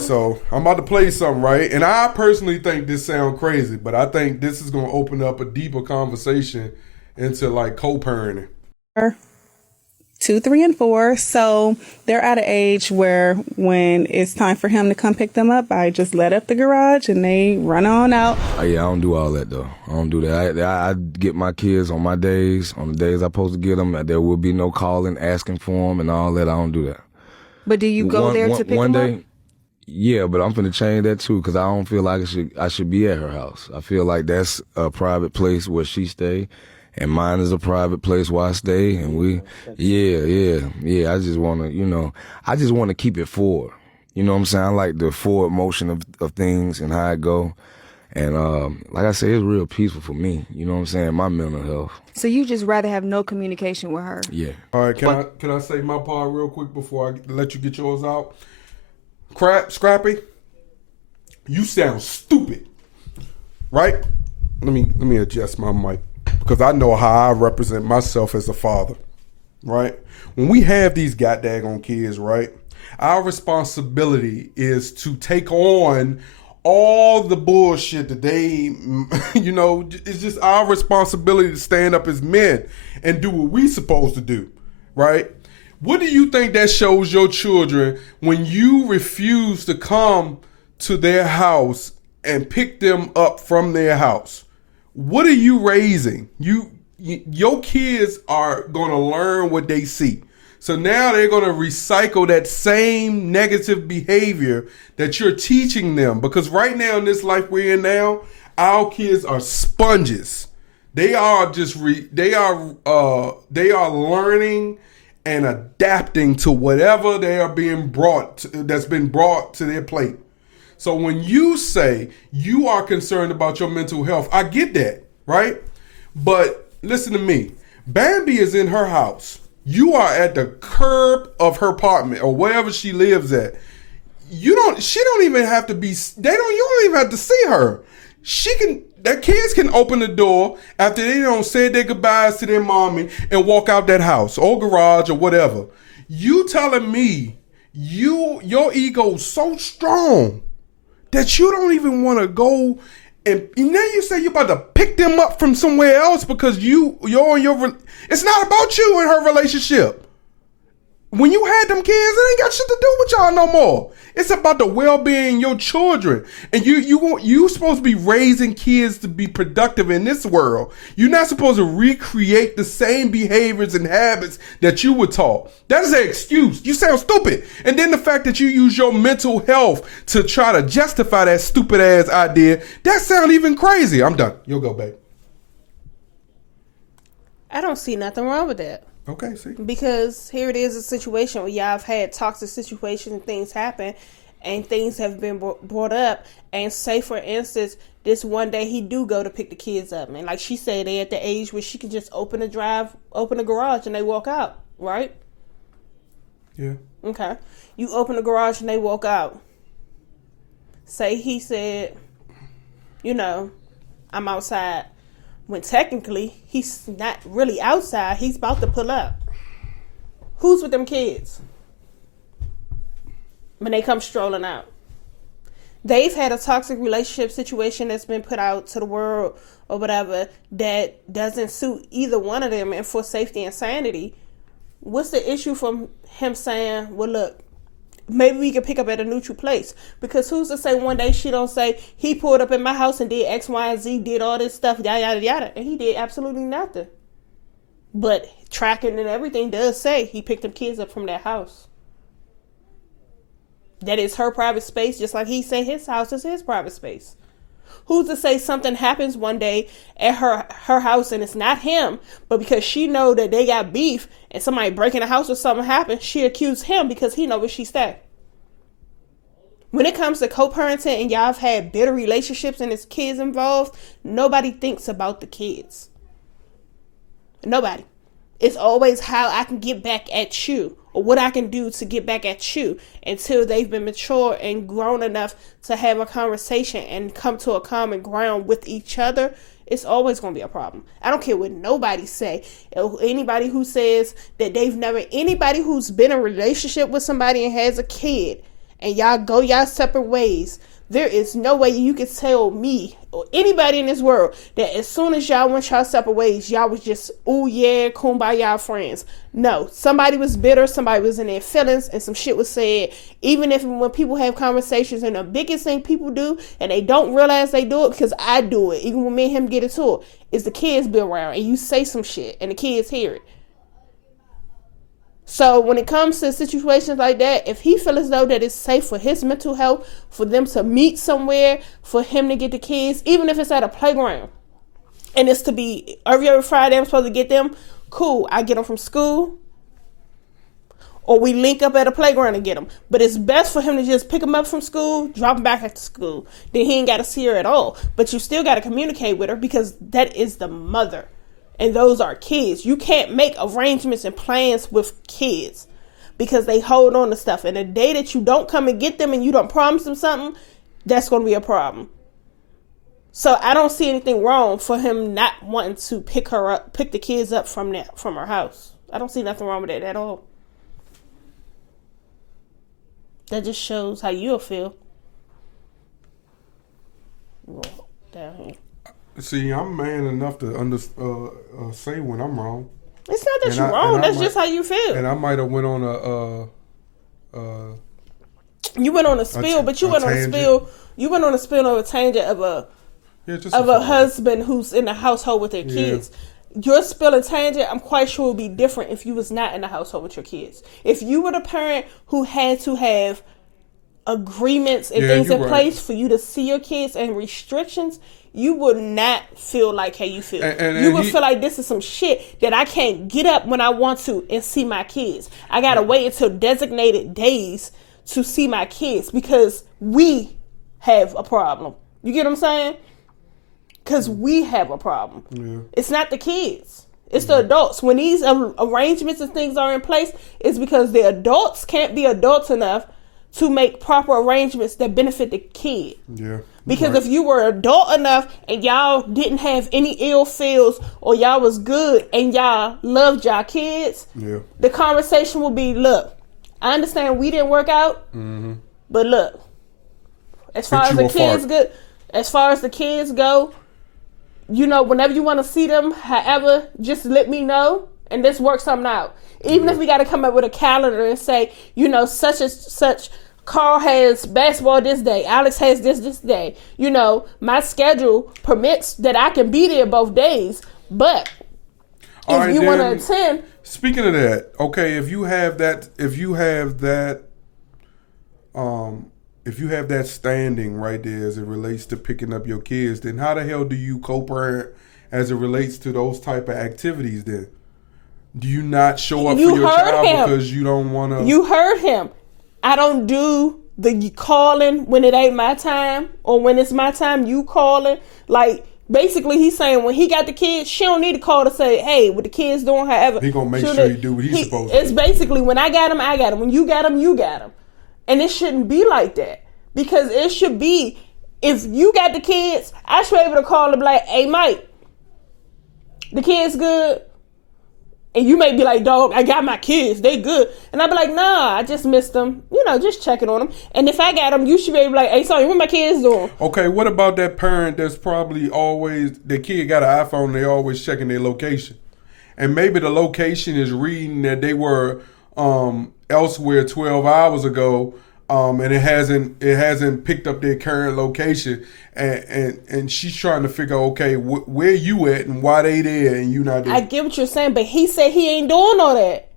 So I'm about to play something, right? And I personally think this sounds crazy, but I think this is going to open up a deeper conversation into like co-parenting. 2, 3, and 4. So they're at an age where when it's time for him to come pick them up, I just let up the garage and they run on out. Oh, yeah, I don't do all that, though. I don't do that. I get my kids on my days, on the days I'm supposed to get them. There will be no calling, asking for them, and all that. I don't do that. But do you go there to pick them up? Yeah, but I'm finna change that, too, because I don't feel like I should be at her house. I feel like that's a private place where she stay. And mine is a private place where I stay, and yeah. I just want to, keep it forward. You know what I'm saying? I like the forward motion of things and how it go. And like I say, it's real peaceful for me. You know what I'm saying? My mental health. So you just rather have no communication with her? Yeah. All right, can I say my part real quick before I let you get yours out? Scrappy, you sound stupid, right? Let me adjust my mic. Because I know how I represent myself as a father, right? When we have these goddamn kids, right, our responsibility is to take on all the bullshit that they, it's just our responsibility to stand up as men and do what we supposed to do, right? What do you think that shows your children when you refuse to come to their house and pick them up from their house? What are you raising? Your kids are going to learn what they see. So now they're going to recycle that same negative behavior that you're teaching them. Because right now in this life we're in now, our kids are sponges. They are they are learning and adapting to whatever they are being that's been brought to their plate. So when you say you are concerned about your mental health, I get that, right? But listen to me. Bambi is in her house. You are at the curb of her apartment or wherever she lives at. You don't even have to see her. Their kids can open the door after they don't say their goodbyes to their mommy and walk out that house or garage or whatever. You telling me your ego's so strong that you don't even want to go and now you say you're about to pick them up from somewhere else because it's not about you and her relationship. When you had them kids, it ain't got shit to do with y'all no more. It's about the well-being of your children. And you supposed to be raising kids to be productive in this world. You're not supposed to recreate the same behaviors and habits that you were taught. That is an excuse. You sound stupid. And then the fact that you use your mental health to try to justify that stupid ass idea, that sounds even crazy. I'm done. You'll go, babe. I don't see nothing wrong with that. Okay, see. Because here it is, a situation where y'all have had toxic situations and things happen and things have been brought up. And say, for instance, this one day he do go to pick the kids up. And like she said, they at the age where she can just open the garage and they walk out, right? Yeah. Okay. You open the garage and they walk out. Say he said, I'm outside. When technically, he's not really outside. He's about to pull up. Who's with them kids? When they come strolling out. They've had a toxic relationship situation that's been put out to the world or whatever that doesn't suit either one of them, and for safety and sanity. What's the issue from him saying, well, look, maybe we can pick up at a neutral place? Because who's to say one day she don't say, he pulled up in my house and did X, Y, and Z, did all this stuff, yada, yada, yada. And he did absolutely nothing. But tracking and everything does say he picked them kids up from that house. That is her private space, just like he said his house is his private space. Who's to say something happens one day at her house and it's not him, but because she know that they got beef and somebody breaking the house or something happened, she accused him because he know where she stay. When it comes to co-parenting and y'all have had bitter relationships and there's kids involved, nobody thinks about the kids. Nobody. It's always how I can get back at you or what I can do to get back at you until they've been mature and grown enough to have a conversation and come to a common ground with each other. It's always going to be a problem. I don't care what nobody say. Anybody who says that anybody who's been in a relationship with somebody and has a kid and y'all go y'all separate ways, there is no way you could tell me or anybody in this world that as soon as y'all went y'all separate ways, y'all was just, ooh yeah, kumbaya friends. No, somebody was bitter, somebody was in their feelings, and some shit was said. Even if when people have conversations, and the biggest thing people do, and they don't realize they do it, because I do it, even when me and him get into it, is the kids be around, and you say some shit, and the kids hear it. So when it comes to situations like that, if he feels as though that it's safe for his mental health, for them to meet somewhere, for him to get the kids, even if it's at a playground, and it's to be every other Friday I'm supposed to get them, cool, I get them from school, or we link up at a playground and get them. But it's best for him to just pick them up from school, drop them back at the school. Then he ain't got to see her at all. But you still got to communicate with her, because that is the mother. And those are kids. You can't make arrangements and plans with kids, because they hold on to stuff. And the day that you don't come and get them and you don't promise them something, that's going to be a problem. So I don't see anything wrong for him not wanting to pick the kids up from her house. I don't see nothing wrong with that at all. That just shows how you'll feel. Down here. See, I'm man enough to say when I'm wrong. It's not that you're wrong. That's just how you feel. And I might have went on you went on a spill, but you went on a spill. You went on a spill of a tangent of a husband who's in the household with their kids. Your spill and tangent, I'm quite sure would be different if you was not in the household with your kids. If you were the parent who had to have agreements and things in place for you to see your kids and restrictions, you would not feel like how you feel. You would feel like this is some shit that I can't get up when I want to and see my kids. I got to wait until designated days to see my kids, because we have a problem. You get what I'm saying? Because we have a problem. Yeah. It's not the kids. It's the adults. When these arrangements and things are in place, it's because the adults can't be adults enough to make proper arrangements that benefit the kid. Yeah. Because if you were adult enough and y'all didn't have any ill feels, or y'all was good and y'all loved y'all kids, the conversation will be, look, I understand we didn't work out, but look, as far as the kids go, you know, whenever you want to see them, however, just let me know and let's work something out. Even if we got to come up with a calendar and say, you know, such and such, Carl has basketball this day, Alex has this day. You know, my schedule permits that I can be there both days, but if you want to attend. Speaking of that, okay, if you have that standing right there as it relates to picking up your kids, then how the hell do you co-parent as it relates to those type of activities then? Do you not show up for your child because you don't want to? You heard him. I don't do the calling when it ain't my time, or when it's my time, you calling. Like, basically, he's saying when he got the kids, she don't need to call to say, hey, what the kids doing, however. He going to make sure he do what he's supposed to do. It's basically, when I got him, I got him. When you got him, you got him. And it shouldn't be like that. Because it should be, if you got the kids, I should be able to call and be like, hey, Mike, the kids good? And you may be like, dog, I got my kids, they good. And I'll be like, nah, I just missed them. You know, just checking on them. And if I got them, you should be able to be like, hey, sorry, what my kids doing? Okay, what about that parent that's probably always, their kid got an iPhone, they always checking their location. And maybe the location is reading that they were elsewhere 12 hours ago, and it hasn't picked up their current location, and she's trying to figure, okay, where you at and why they there and you not there. I get what you're saying, but he said he ain't doing all that.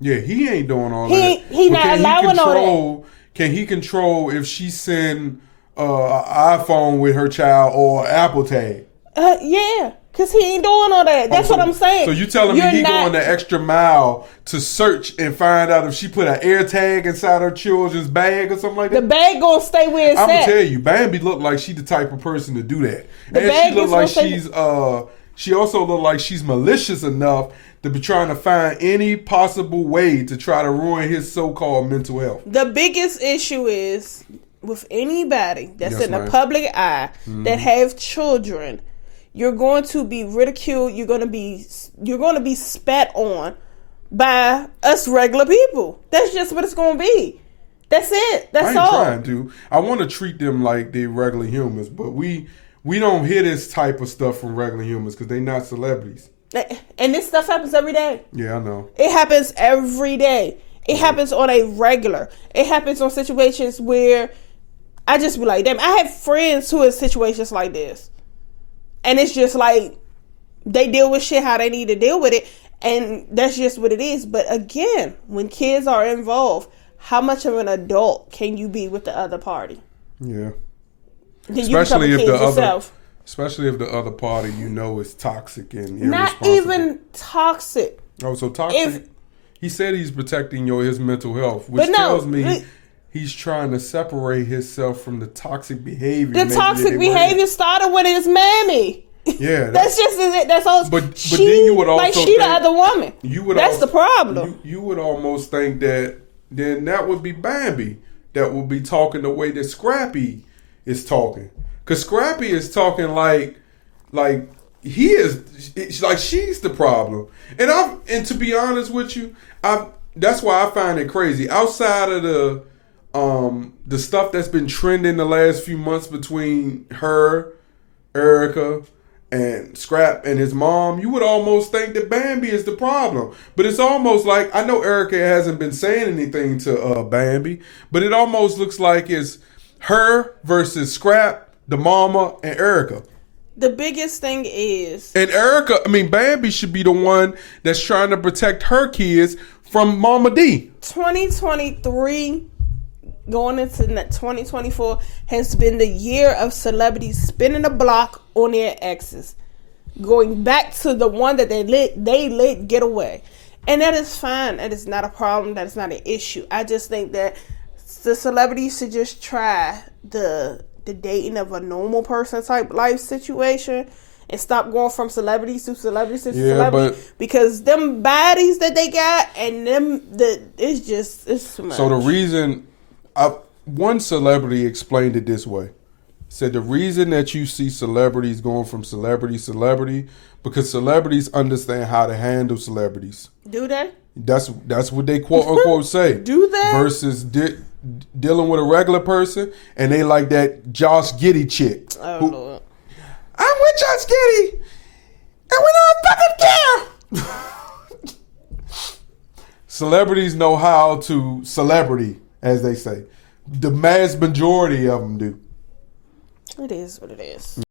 Yeah, he ain't doing all that. He not allowing all that. Can he control if she send an iPhone with her child or Apple Tag? Yeah. Because he ain't doing all that. That's what I'm saying. So you telling me he going the extra mile to search and find out if she put an air tag inside her children's bag or something like that? The bag gonna stay where it's at. I'm going to tell you, Bambi look like she the type of person to do that. And she look like she also look like she's malicious enough to be trying to find any possible way to try to ruin his so-called mental health. The biggest issue is with anybody that's in the public eye that have children, you're going to be ridiculed. You're going to be spat on by us regular people. That's just what it's going to be. That's it. I That's ain't all. trying to. I want to treat them like they regular humans, but we don't hear this type of stuff from regular humans because they not celebrities. And this stuff happens every day. Yeah, I know. It happens every day. It happens on a regular. It happens on situations where I just be like, damn, I have friends who are in situations like this. And it's just like, they deal with shit how they need to deal with it. And that's just what it is. But again, when kids are involved, how much of an adult can you be with the other party? Yeah. Can Especially you if become a the kid yourself? Especially if the other party is toxic and Not irresponsible. even toxic. Oh, so toxic. He said he's protecting his mental health, which But no, tells me he's trying to separate himself from the toxic behavior. The maybe toxic that they were behavior in. started with his mammy. Yeah, That's just it. That's all. But then you would also like she think, the other woman. That's also, the problem. You would almost think that then that would be Bambi that would be talking the way that Scrappy is talking, because Scrappy is talking like he is like she's the problem. And to be honest with you, that's why I find it crazy. Outside of the stuff that's been trending the last few months between her, Erica, and Scrap and his mom, you would almost think that Bambi is the problem. But it's almost like, I know Erica hasn't been saying anything to Bambi, but it almost looks like it's her versus Scrap, the mama, and Erica. The biggest thing is, and Bambi should be the one that's trying to protect her kids from Mama D. 2023 going into 2024 has been the year of celebrities spinning the block on their exes, going back to the one that they let get away. And that is fine. That is not a problem. That is not an issue. I just think that the celebrities should just try the dating of a normal person type life situation and stop going from celebrities to celebrities to celebrity, because them bodies that they got and them it's too much. So the reason one celebrity explained it this way. Said the reason that you see celebrities going from celebrity to celebrity, because celebrities understand how to handle celebrities. Do they? That's what they quote unquote say. Do they? Versus dealing with a regular person, and they like that Josh Giddey chick. Oh, Lord. I'm with Josh Giddey, and we don't fucking care. Celebrities know how to celebrity, as they say. The mass majority of them do. It is what it is.